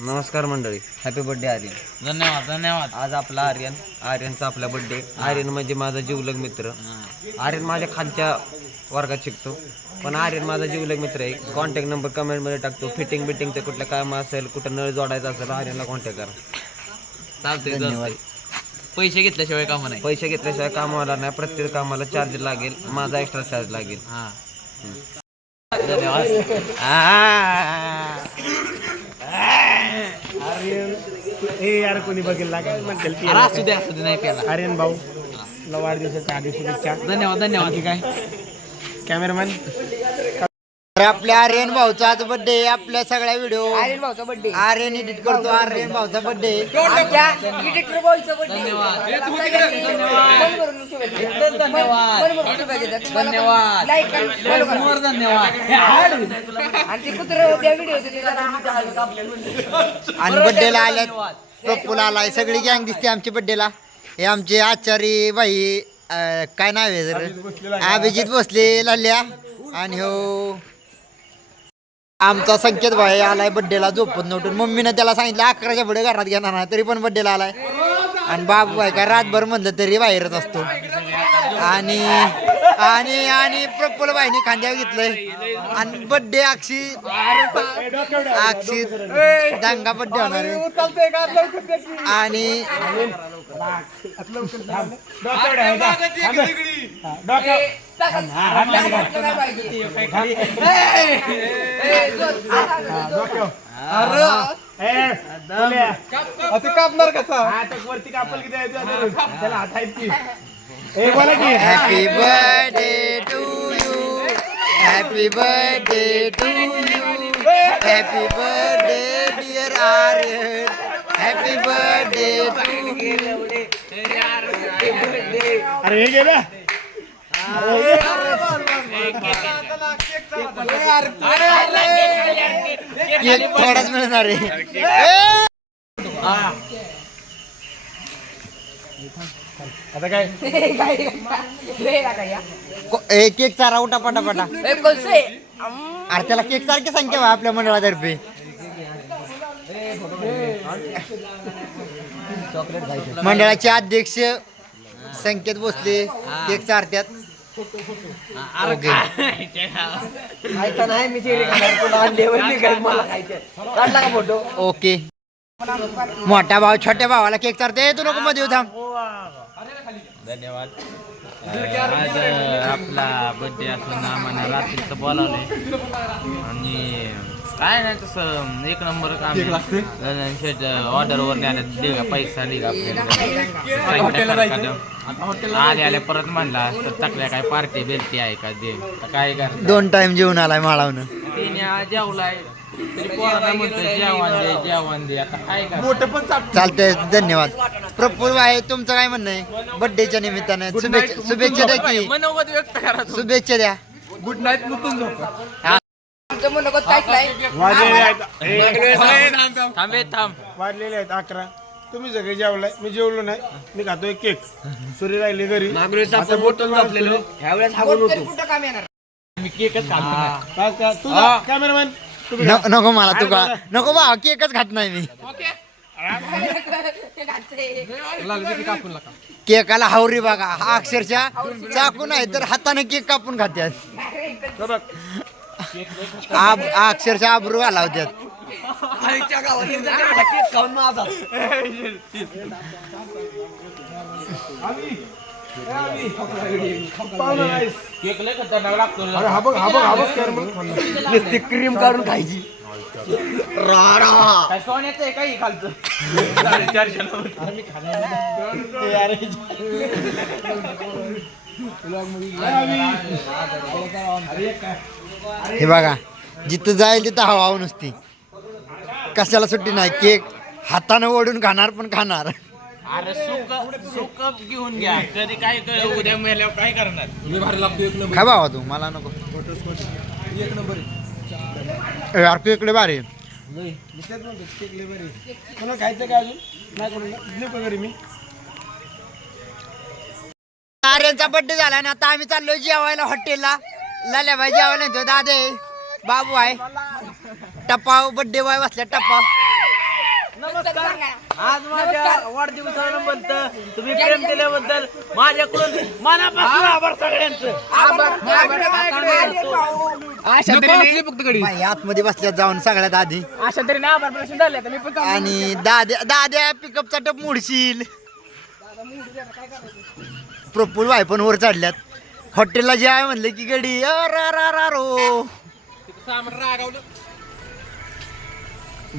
नमस्कार मंडळी, happy birthday Aryan. धन्यवाद धन्यवाद. आज आपला आर्यनचा आपला बर्थडे. आर्यन म्हणजे माझा जीवलग मित्र. आर्यन माझ्या खालच्या वर्गात शिकतो, पण आर्यन माझा जीवलग मित्र आहे. कॉन्टॅक्ट नंबर कमेंटमध्ये टाकतो. फिटिंग बिटिंगचं कुठलं काम असेल, कुठं नळ जोडायचं असेल, आर्यनला कॉन्टॅक्ट करा. चालतंय धन्यवाद. पैसे घेतल्याशिवाय काम नाही. पैसे घेतल्याशिवाय काम होणार नाही. प्रत्येक कामाला चार्ज लागेल, माझा एक्स्ट्रा चार्ज लागेल. हां धन्यवाद. आर्यन हे यार कोणी बघितला काय म्हणतील की असू दे नाही प्याला. आर्यन भाऊ तुला वाढदिवसाच्या हार्दिक शुभेच्छा. धन्यवाद धन्यवाद. काय कॅमेरामॅन आपल्या आर्यन भाऊचा आज बर्थडे. आपल्या सगळ्या व्हिडिओ आर्यन भाऊचा बर्थडे. आर्यन एडिट करतो. आर्यन भाऊचा बर्थडे. आमच्या एडिटर बॉयचा बर्थडे. धन्यवाद. धन्यवाद. लाईक आणि follow करा. धन्यवाद. आणि ते कुत्र त्या व्हिडिओ आणि बर्थडेला आल्यात पप्पूला आलाय. सगळी गँग दिसते आमच्या बर्थडेला. हे आमचे आचारी बाई काय नाव आहे जर अभिजित भोसले लल्या. आणि हो आमचा संकेत भाई आलाय बड्डेला झोपत नव्हतं. मम्मीनं त्याला सांगितलं 11च्या पुढे घरात घेणार नाही, तरी पण बड्डेला आलाय. आणि बाबू भाई काय रातभर म्हणलं तरी बाहेरच असतो. आणि आणि आणि प्रफुल्ल भाईने खांद्यावर घेतलंय. आणि बड्डे अक्षित दांगा बड्डे होणार आहे. आणि कापणार कसा वरती कापल किती त्याला हात आहेत की बोला की happy birthday to you. Happy birthday to you. Happy birthday dear Aryan. Happy birthday to you. अरे हे गेला केक थोडाच मिळणार आहे. आता काय केक चारा उठा पटापटा. अरे त्याला केक सारखी संख्या व्हा आपल्या मंडळातर्फे. मंडळाचे अध्यक्ष संकेत भोसले केक चारत्यात. ओके मोठ्या भाऊ छोट्या भावाला केक चारते. तू नको मध्ये थांब. धन्यवाद. आज आपला बर्थडे असून आम्हाला रात्रीचं बोलावलंय आणि काय नाही तसं एक नंबर काम ऑर्डरवर द्यायला पैसा दिला आले आले परत म्हणला तर टाकल्या काय पार्टी बेलती आहे का दे काय कर 2 टाइम जेवून आलाय माळावनं. तिने जेवलाय जेवण दे आता काय कर. चालतंय धन्यवाद. प्रफुल्ल भाई तुमचं काय म्हणणं आहे बर्थडेच्या निमित्तानं? शुभेच्छा द्या की. मनोगत व्यक्त करा. शुभेच्छा द्या. गुड नाईट मुतून झोपा. आमचं मनोगत काहीच नाही. थांबे थांब. वाढलेले आहेत 11. तुम्ही सगळे जेवलाय, मी जेवलो नाही. मी खातोय केक. सुरी राहिली घरी. कुठं काम येणार? मी केकच खातो. तुझा कॅमेरामॅन नको मला तू का नको बा. केकच खात नाही मी. केकाला हावरी बघा. हा अक्षरशः चाकू नाही तर हाताने केक कापून खात्यात. अक्षरशः आबरू घालावत्यात. केक लय खतरनाक लागतो. हा बघ क्रीम काढून खायची. काय सोन्याचं आहे काही खालचं. हे बघा जिथं जाईल तिथं हवा नुसती. कशाला सुट्टी नाही. केक हाताने ओढून खाणार पण खाणार. अरे सुक घेऊन घ्या. कधी काय उद्या मेल्यावर काय करणार. खा बाबा तू. मला नको यार. तू इकडे भारी. खायचं काय अजून नाही घरी मी. आर्यनचा बर्थडे झाला ना. आता आम्ही चाललोय जेवायला हॉटेलला. लाल्याबाई जेवायला म्हणतो. दादे बाबू आहे टप्पा बर्थडे बॉय बसल्या टप्पा. नमस्कार. आज माझ्या वाढदिवसानिमित्त तुम्ही प्रेम दिल्याबद्दल माझ्याकडून मनापासून आभार सगळ्यांचं. बाई आतमध्ये बसल्यात जाऊन सगळ्यात आधी अशा तरी ना आभार प्रश्न झाले मी पण आणि दाद्या पिकअपचा टप मोडशील. प्रफुल भाई पण वर चढल्यात. हॉटेलला जे आहे म्हणलं की गडी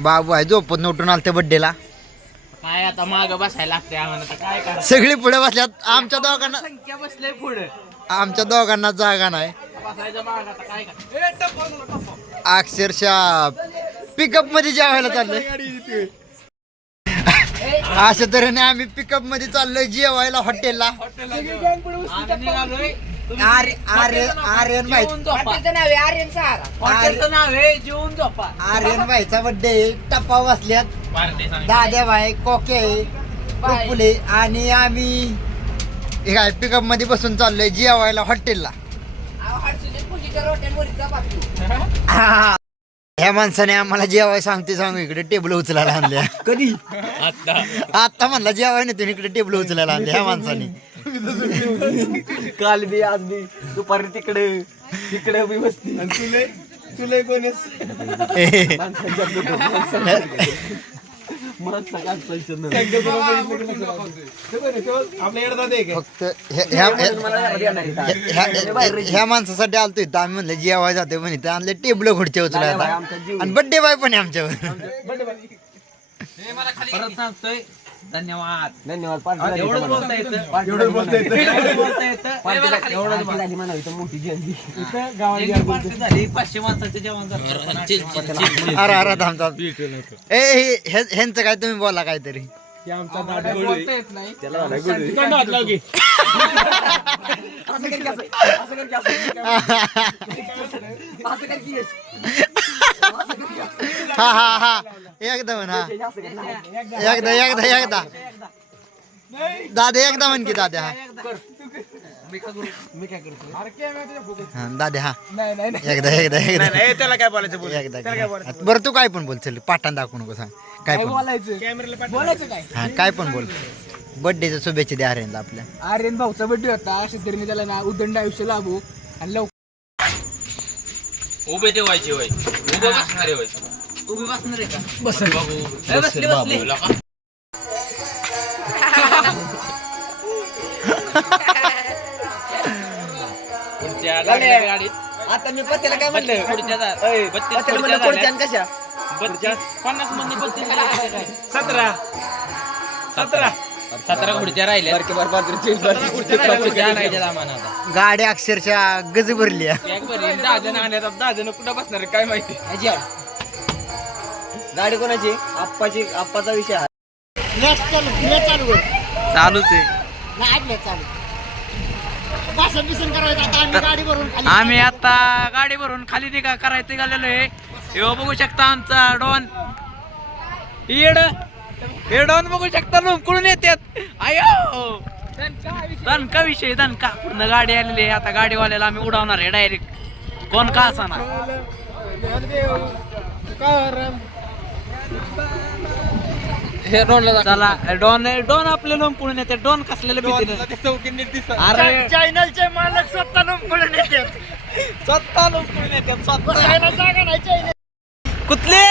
बाबू आहे झोपत नोटून आलते बड्डेला. काय आता माग बसायला लागते आम्हाला आता काय करा. सगळी पुढे बसल्यात. आमच्या दोघांना संख्या बसले पुढे जागा नाही. बसायचं माग आता काय करा. अक्षरशः पिकअप मध्ये जेवायला चाललोय. अशा तऱ्हेने आम्ही पिकअप मध्ये चाललोय जेवायला हॉटेलला. आम्ही निघालोय. तुम्ही आर्यन भाई जेवून झोपा. हॉटेलचं नाव आहे आर्यन सहारा. हॉटेलचं नाव आहे जेवून झोपा. आर्यन भाईचा बड्डे टप्पा बसल्यात. पार्टी सांग. दाद्या भाई कोके प्रफुले आणि आम्ही काय पिकअप मध्ये बसून चाललोय जेवायला हॉटेलला. हॉटेल पूजेच्या रोट्यांवरची चपाती. ह्या माणसाने आम्हाला जेवाय सांगू इकडे टेबल उचलायला आणल्या. कधी आता म्हणला जेवाय नाही तुम्ही इकडे टेबल उचलायला आणले ह्या माणसाने. काल बी आज बी दुपारी तिकडे बी बसती. तुला कोणी आपल्या येतात फक्त ह्या माणसासाठी आलतो इथं आम्ही म्हणलं जेवाय जाते म्हणे तर आणले टेबल खुर्च्या उचलायला. आणि बड्डे बाय पण आहे आमच्यावर. परत सांगतोय धन्यवाद. धन्यवाद. एवढंच बोलता येतं. एवढंच बोलता येतं. एवढंच बोलता येतं. एवढंच झाली म्हणावी तर मोठी जयंती. एक पार्टी झाली 500 माणसाचं जेवण झालं. अरे थांब ह्यांचं काय तुम्ही बोला काहीतरी. आमचा दादा बोलता येत नाही. हा एकदम एकदा दादा एकदा म्हण की दादा. हा दादा हा एकदा त्याला काय बोलायचं बोल. एकदा बरं तू काय पण बोल. चल पाठाण दाखवू नको सांग काय पण बोलायचं काय हा काय पण बोल. बर्थडेच्या शुभेच्छा द्या आर्यनला आपल्या. आर्यन भाऊचा बड्डे होता. अशा तऱ्हेने त्याला ना उदंड आयुष्य लाभू आणि लवकर उभे ठेवायचे होय. उभे बसणारे होय. उभे बसणार आहे का? बसले बसले. पुढच्या गाडीत आता मी पत्त्याला काय म्हणलं पुढच्या पत्त्याला म्हणलं पुढच्या आणि कशा 50 मध्ये 17 खुर्च्या राहिल्या. खुर्च्या आणायच्या आम्हाला आता. गाडी अक्षरशः गज भरली आहे. एक बरी 10 जण आले तर 10 जण कुठं बसणार आहे काय माहिती. गाडी कोणाची? आप्पाचा विषय आहे. चालूच आहे. आम्ही आता गाडी भरून खाली करायचं निघालेलो आहे. हे बघू शकता आमचा डॉन. हे डॉन बघू शकता लोंबकडून येतात. आयो दणका विषय दणका. पूर्ण गाडी आलेली आहे. आता गाडीवाल्याला आम्ही उडवणार आहे डायरेक्ट. कोण का असाना. चला डॉन आपल्या लोंबकडून येते. डॉन कसलेलं भीतीनं. अरे चॅनलचे मालक स्वतः लोंबकडून येतात. स्वतः लोंबकडून येतात. स्वतः कुठले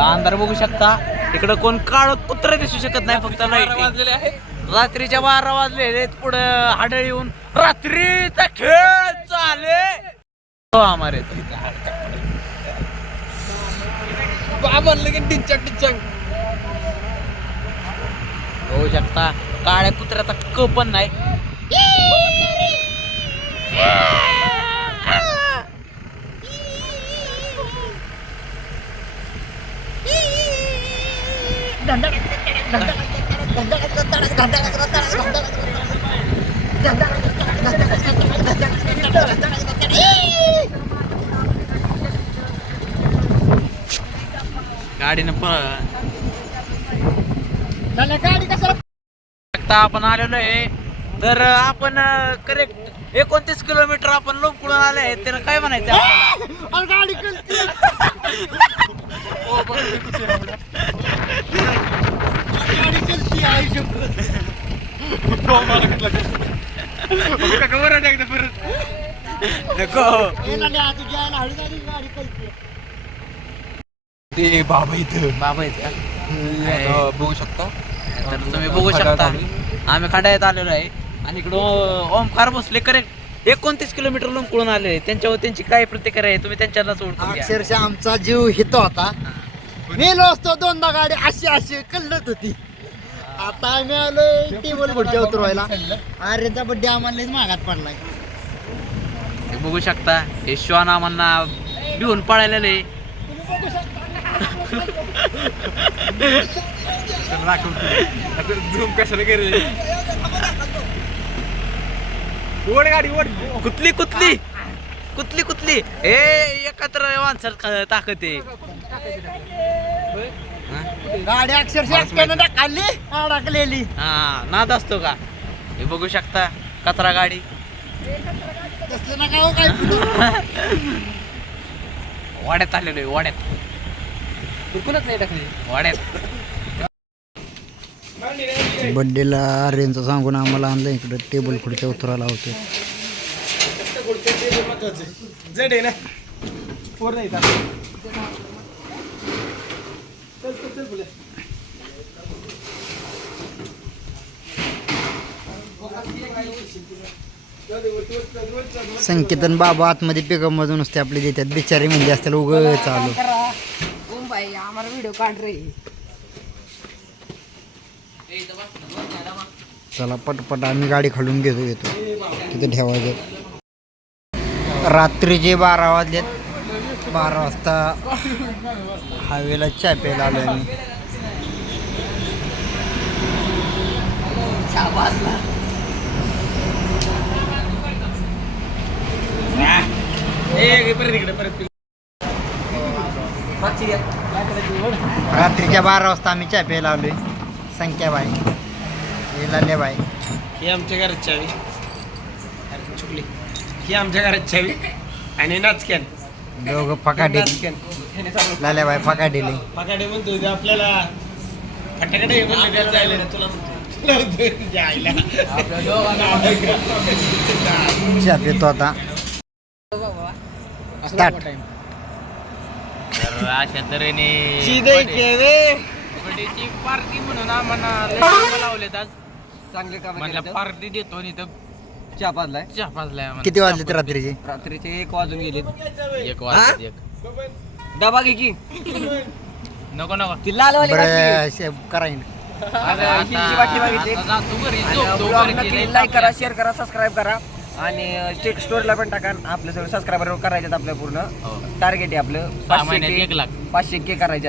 अंधार बघू शकता. इकडं कोण काळ कुत्र दिसू शकत नाही. फक्त वाजलेले आहे. रात्रीच्या 12 वाजले. पुढं हाडळ येऊन रात्रीचा खेळ चाले. आम्हाला होऊ शकता. काळ्या कुत्र्याचा क पण नाही. गाडीनं आपण आलेलो आहे. तर आपण करेक्ट 29 किलोमीटर आपण लोंबकुळून आले आहेत, त्याला काय म्हणायचं आपल्याला? अरे गाडी कळते. गाडी कळते, आई शपथ. नको. ए लाल्या, तुझ्या आईला हळू झाली, गाडी कळते. ते बाबा इथं बाबा आहेत का? आता बघू शकता. तर तुम्ही बघू शकता आम्ही खड्यात आलेलो आहे आणि इकडं ओमकार बसले करेक्ट 29 किलोमीटर लोंबकुळून आले. त्यांच्यावर त्यांची काय प्रतिक्रिया आहे तुम्ही त्यांच्यालाच ओळखून घ्या. अक्षरशः आमचा जीव हित होता. मेलो असतो दोनदा गाडी अशी अशी कल्लत होती. आता आम्ही आलोय टेबल पुढच्या उतरवायला. आर्यनचा बड्डे आम्हाला लयच महागात पडलाय. हे बघू शकता हे श्वान आम्हाला भिवून पळालेले. झूम कशाला गेले? ओढ गाडी ओढ. कुतली कुतली कुतली कुतली हे एकत्र माणसात ताकद आहे. गाडी अक्षरशः एकट्यानं टाकली अडकलेली. हा नाद असतो का? हे बघू शकता कचरा गाडी. तसलं नका हो काय. वाड्यात आलेलो आहे वाड्यात. बिलकुलच नाही टाकली. वाड्यात बड्डेला आर्यनचं सांगून आम्हाला आणलं इकडं टेबल खुर्च्या उतरायला होते. जड आहे ना पोर नाही येत. चल चल चल बोला. संकेतन बाबा आतमध्ये पिकअप मधून नुसते आपले देतात बिचारी म्हणजे असतील उगं चालू. ओम भाई आम्हाला व्हिडिओ काढ रे. चला पटपट आम्ही गाडी खालून येतो तिथे ठेवायचं. रात्रीचे 12 वाजलेत. 12 वाजता हायवेला चहा प्यायला आलोय आम्ही. रात्रीच्या 12 वाजता आम्ही चहा प्यायला आलोय. संख्याबाई लाल्याबाई ही आमच्या घरात चावी. अरे चुकली. ही आमच्या घरात चावी आणि नाचक्यान दोघं फकाटे. नाचक्यान लाल्याबाई फकाटेले. पगाडे म्हणतो ते आपल्याला फटाकडे म्हणले त्याला जायला नाही. तुला म्हणतो तुला म्हणतो तुझ्या आईला. चहा पितो आता. स्टार्ट. तर अशा तऱ्हेने बर्थडेची पार्टी म्हणून आम्हाला लय लावलेत आज. चांगले काम म्हणलं पार्टी देतो आणि तर चहा पाजलाय. चहा पाजलाय आम्हाला. किती वाजलेत रात्रीचे? रात्रीचे 1 वाजून गेले. 1 वाजता 1. डबा घे की. नको नको. ती लालवाली बरं करायन. लाईक करा, शेअर करा, सबस्क्राईब करा आणि स्टेट स्टोरला पण टाका. आपलं सगळं सबस्क्रायबर करायचे आपलं पूर्ण टार्गेट आहे आपलं 6 महिन्यात 1 लाख. 500K करायचे